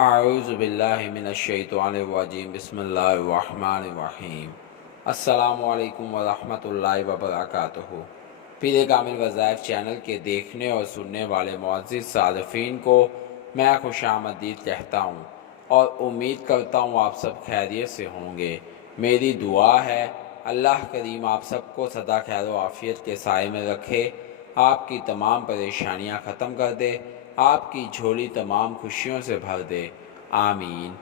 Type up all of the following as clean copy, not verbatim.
اعوذ باللہ من الشیطان الرجیم بسم اللہ الرحمن الرحیم۔ السلام علیکم ورحمۃ اللہ وبرکاتہ۔ پیر کامل وظائف چینل کے دیکھنے اور سننے والے معزز صارفین کو میں خوش آمدید کہتا ہوں اور امید کرتا ہوں آپ سب خیریت سے ہوں گے۔ میری دعا ہے اللہ کریم آپ سب کو سدا خیر و عافیت کے سائے میں رکھے، آپ کی تمام پریشانیاں ختم کر دے، آپ کی جھولی تمام خوشیوں سے بھر دے، آمین۔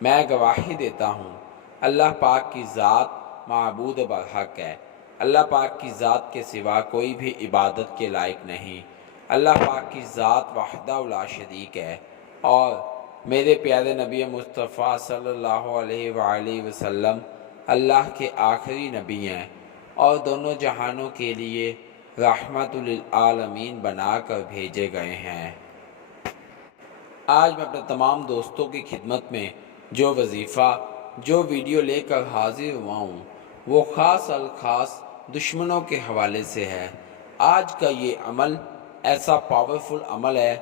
میں گواہی دیتا ہوں اللہ پاک کی ذات معبود برحق ہے، اللہ پاک کی ذات کے سوا کوئی بھی عبادت کے لائق نہیں، اللہ پاک کی ذات وحدہ لا شریک ہے، اور میرے پیارے نبی مصطفیٰ صلی اللہ علیہ وآلہ وسلم اللہ کے آخری نبی ہیں اور دونوں جہانوں کے لیے رحمت للعالمین بنا کر بھیجے گئے ہیں۔ آج میں اپنے تمام دوستوں کی خدمت میں جو وظیفہ جو ویڈیو لے کر حاضر ہوا ہوں وہ خاص الخاص دشمنوں کے حوالے سے ہے۔ آج کا یہ عمل ایسا پاورفل عمل ہے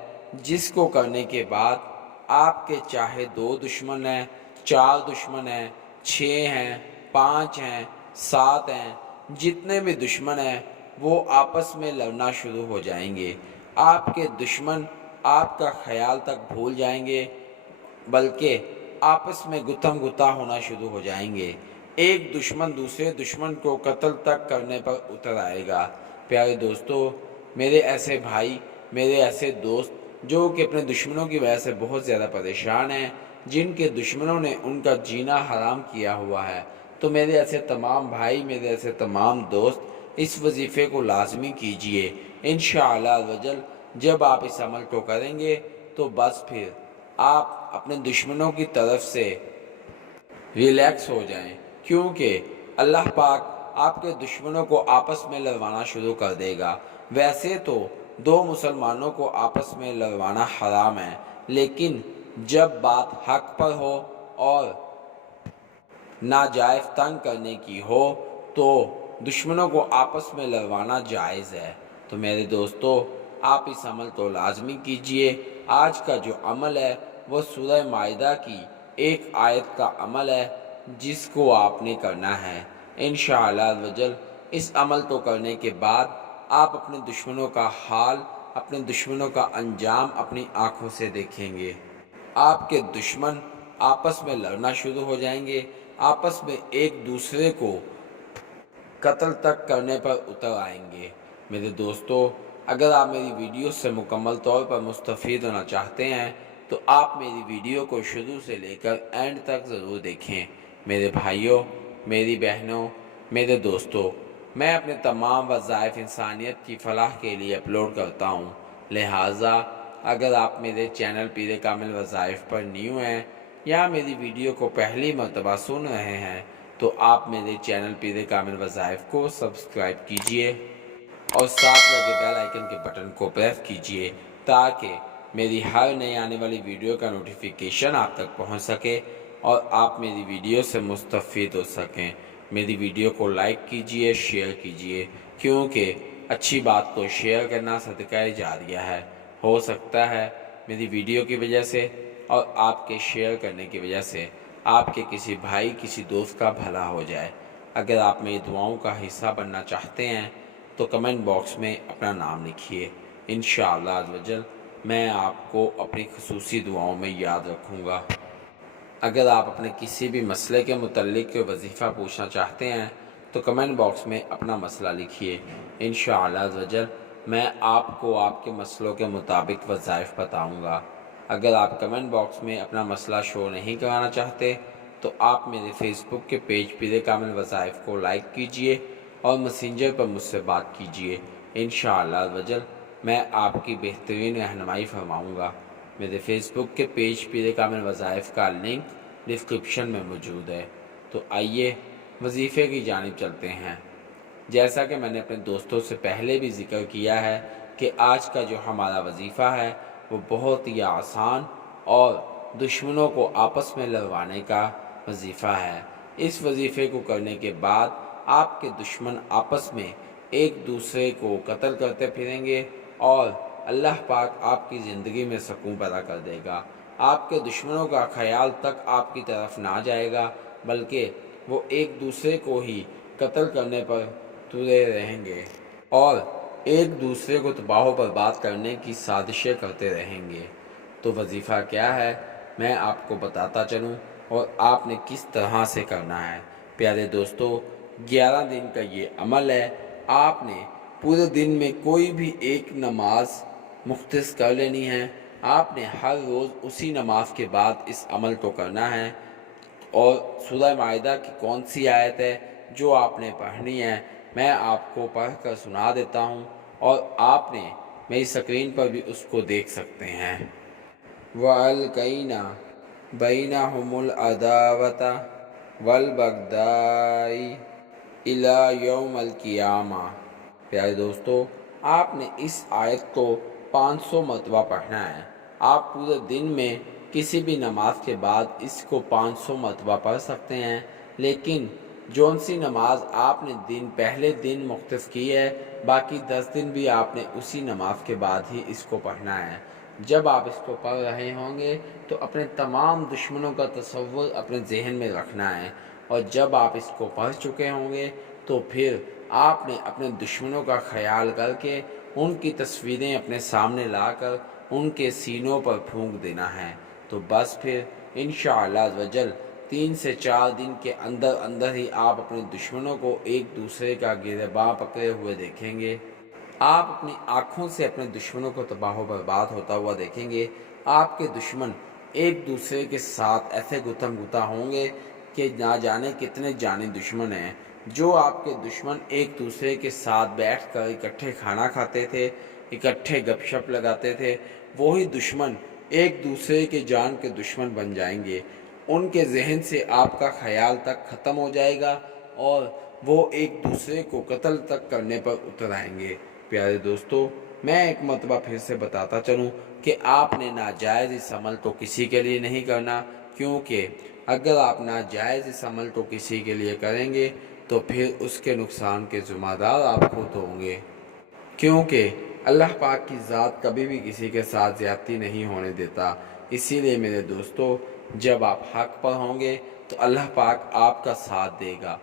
جس کو کرنے کے بعد آپ کے چاہے 2 دشمن ہیں، 4 دشمن ہیں، 6 ہیں، 5 ہیں، 7 ہیں، جتنے بھی دشمن ہیں وہ آپس میں لڑنا شروع ہو جائیں گے۔ آپ کے دشمن آپ کا خیال تک بھول جائیں گے، بلکہ آپس میں گتھم گتا ہونا شروع ہو جائیں گے۔ ایک دشمن دوسرے دشمن کو قتل تک کرنے پر اتر آئے گا۔ پیارے دوستو، میرے ایسے بھائی، میرے ایسے دوست جو کہ اپنے دشمنوں کی وجہ سے بہت زیادہ پریشان ہیں، جن کے دشمنوں نے ان کا جینا حرام کیا ہوا ہے، تو میرے ایسے تمام بھائی، میرے ایسے تمام دوست اس وظیفے کو لازمی کیجئے۔ انشاءاللہ عزوجل جب آپ اس عمل کو کریں گے تو بس پھر آپ اپنے دشمنوں کی طرف سے ریلیکس ہو جائیں، کیونکہ اللہ پاک آپ کے دشمنوں کو آپس میں لڑوانا شروع کر دے گا۔ ویسے تو 2 مسلمانوں کو آپس میں لڑوانا حرام ہے، لیکن جب بات حق پر ہو اور ناجائز تنگ کرنے کی ہو تو دشمنوں کو آپس میں لڑوانا جائز ہے۔ تو میرے دوستو، آپ اس عمل کو لازمی کیجئے۔ آج کا جو عمل ہے وہ سورہ مائدہ کی ایک آیت کا عمل ہے جس کو آپ نے کرنا ہے۔ انشاءاللہ عزوجل اس عمل کو کرنے کے بعد آپ اپنے دشمنوں کا حال، اپنے دشمنوں کا انجام اپنی آنکھوں سے دیکھیں گے۔ آپ کے دشمن آپس میں لڑنا شروع ہو جائیں گے، آپس میں ایک دوسرے کو قتل تک کرنے پر اتر آئیں گے۔ میرے دوستو، اگر آپ میری ویڈیو سے مکمل طور پر مستفید ہونا چاہتے ہیں تو آپ میری ویڈیو کو شروع سے لے کر اینڈ تک ضرور دیکھیں۔ میرے بھائیوں، میری بہنوں، میرے دوستو، میں اپنے تمام وظائف انسانیت کی فلاح کے لیے اپلوڈ کرتا ہوں، لہٰذا اگر آپ میرے چینل پیر کامل وظائف پر نیو ہیں یا میری ویڈیو کو پہلی مرتبہ سن رہے ہیں تو آپ میرے چینل پیر کامل وظائف کو سبسکرائب کیجئے اور ساتھ لگے بیل آئیکن کے بٹن کو پریس کیجئے تاکہ میری ہر نئی آنے والی ویڈیو کا نوٹیفیکیشن آپ تک پہنچ سکے اور آپ میری ویڈیو سے مستفید ہو سکیں۔ میری ویڈیو کو لائک کیجئے، شیئر کیجئے، کیونکہ اچھی بات کو شیئر کرنا صدقہ جاریہ ہے۔ ہو سکتا ہے میری ویڈیو کی وجہ سے اور آپ کے شیئر کرنے کی وجہ سے آپ کے کسی بھائی، کسی دوست کا بھلا ہو جائے۔ اگر آپ میری دعاؤں کا حصہ بننا چاہتے ہیں تو کمنٹ باکس میں اپنا نام لکھیے۔ انشاءاللہ عزوجل میں آپ کو اپنی خصوصی دعاؤں میں یاد رکھوں گا۔ اگر آپ اپنے کسی بھی مسئلے کے متعلق وظیفہ پوچھنا چاہتے ہیں تو کمنٹ باکس میں اپنا مسئلہ لکھیے۔ انشاءاللہ عزوجل میں آپ کو آپ کے مسئلوں کے مطابق وظائف بتاؤں گا۔ اگر آپ کمنٹ باکس میں اپنا مسئلہ شو نہیں کرانا چاہتے تو آپ میرے فیس بک کے پیج پیر کامل وظائف کو لائک کیجئے اور میسنجر پر مجھ سے بات کیجئے۔ انشاءاللہ عزوجل میں آپ کی بہترین رہنمائی فرماؤں گا۔ میرے فیس بک کے پیج پیر کامل وظائف کا لنک ڈسکرپشن میں موجود ہے۔ تو آئیے وظیفے کی جانب چلتے ہیں۔ جیسا کہ میں نے اپنے دوستوں سے پہلے بھی ذکر کیا ہے کہ آج کا جو ہمارا وظیفہ ہے وہ بہت ہی آسان اور دشمنوں کو آپس میں لڑوانے کا وظیفہ ہے۔ اس وظیفے کو کرنے کے بعد آپ کے دشمن آپس میں ایک دوسرے کو قتل کرتے پھریں گے اور اللہ پاک آپ کی زندگی میں سکون پیدا کر دے گا۔ آپ کے دشمنوں کا خیال تک آپ کی طرف نہ جائے گا، بلکہ وہ ایک دوسرے کو ہی قتل کرنے پر تلے رہیں گے اور ایک دوسرے کو تباہ و برباد کرنے کی سازشیں کرتے رہیں گے۔ تو وظیفہ کیا ہے میں آپ کو بتاتا چلوں اور آپ نے کس طرح سے کرنا ہے۔ پیارے دوستو، 11 دن کا یہ عمل ہے۔ آپ نے پورے دن میں کوئی بھی ایک نماز مختص کر لینی ہے۔ آپ نے ہر روز اسی نماز کے بعد اس عمل کو کرنا ہے، اور سورہ معاہدہ کی کون سی آیت ہے جو آپ نے پڑھنی ہے میں آپ کو پڑھ کر سنا دیتا ہوں، اور آپ نے میری سکرین پر بھی اس کو دیکھ سکتے ہیں۔ وَأَلْقَيْنَا بَيْنَهُمُ الْعَدَاوَةَ وَالْبَغْضَاءَ إِلَى يَوْمِ الْقِيَامَةِ۔ پیارے دوستو، آپ نے اس آیت کو 500 مرتبہ پڑھنا ہے۔ آپ پورے دن میں کسی بھی نماز کے بعد اس کو 500 مرتبہ پڑھ سکتے ہیں، لیکن جون سی نماز آپ نے پہلے دن مختص کی ہے، باقی 10 دن بھی آپ نے اسی نماز کے بعد ہی اس کو پڑھنا ہے۔ جب آپ اس کو پڑھ رہے ہوں گے تو اپنے تمام دشمنوں کا تصور اپنے ذہن میں رکھنا ہے، اور جب آپ اس کو پڑھ چکے ہوں گے تو پھر آپ نے اپنے دشمنوں کا خیال کر کے ان کی تصویریں اپنے سامنے لا کر ان کے سینوں پر پھونک دینا ہے۔ تو بس پھر انشاءاللہ عزوجل 3 سے 4 دن کے اندر ہی آپ اپنے دشمنوں کو ایک دوسرے کا گریباں پکڑے ہوئے دیکھیں گے۔ آپ اپنی آنکھوں سے اپنے دشمنوں کو تباہ و برباد ہوتا ہوا دیکھیں گے۔ آپ کے دشمن ایک دوسرے کے ساتھ ایسے گتھم گتا ہوں گے کہ نہ جانے کتنے جانی دشمن ہیں۔ جو آپ کے دشمن ایک دوسرے کے ساتھ بیٹھ کر اکٹھے کھانا کھاتے تھے، اکٹھے گپ شپ لگاتے تھے، وہی دشمن ایک دوسرے کے جان کے دشمن بن جائیں گے۔ ان کے ذہن سے آپ کا خیال تک ختم ہو جائے گا، اور وہ ایک دوسرے کو قتل تک کرنے پر اتر آئیں گے۔ پیارے دوستو، میں ایک مرتبہ پھر سے بتاتا چلوں کہ آپ نے ناجائز اس عمل تو کسی کے لیے نہیں کرنا، کیونکہ اگر آپ ناجائز اس عمل کو کسی کے لیے کریں گے تو پھر اس کے نقصان کے ذمہ دار آپ خود ہوں گے، کیونکہ اللہ پاک کی ذات کبھی بھی کسی کے ساتھ زیادتی نہیں ہونے دیتا۔ اسی لیے میرے دوستو، جب آپ حق پر ہوں گے تو اللہ پاک آپ کا ساتھ دے گا،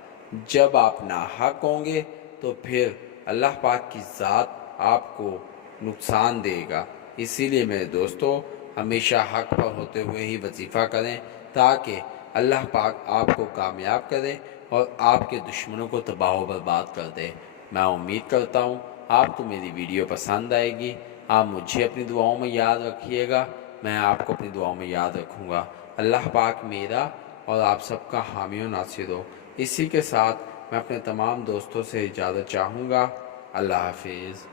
جب آپ ناحق ہوں گے تو پھر اللہ پاک کی ذات آپ کو نقصان دے گا۔ اسی لیے میرے دوستو، ہمیشہ حق پر ہوتے ہوئے ہی وظیفہ کریں، تاکہ اللہ پاک آپ کو کامیاب کرے اور آپ کے دشمنوں کو تباہ و برباد کر دے۔ میں امید کرتا ہوں آپ کو میری ویڈیو پسند آئے گی۔ آپ مجھے اپنی دعاؤں میں یاد رکھیے گا، میں آپ کو اپنی دعاؤں میں یاد رکھوں گا۔ اللہ پاک میرا اور آپ سب کا حامی و ناصر ہو۔ اسی کے ساتھ میں اپنے تمام دوستوں سے اجازت چاہوں گا۔ اللہ حافظ۔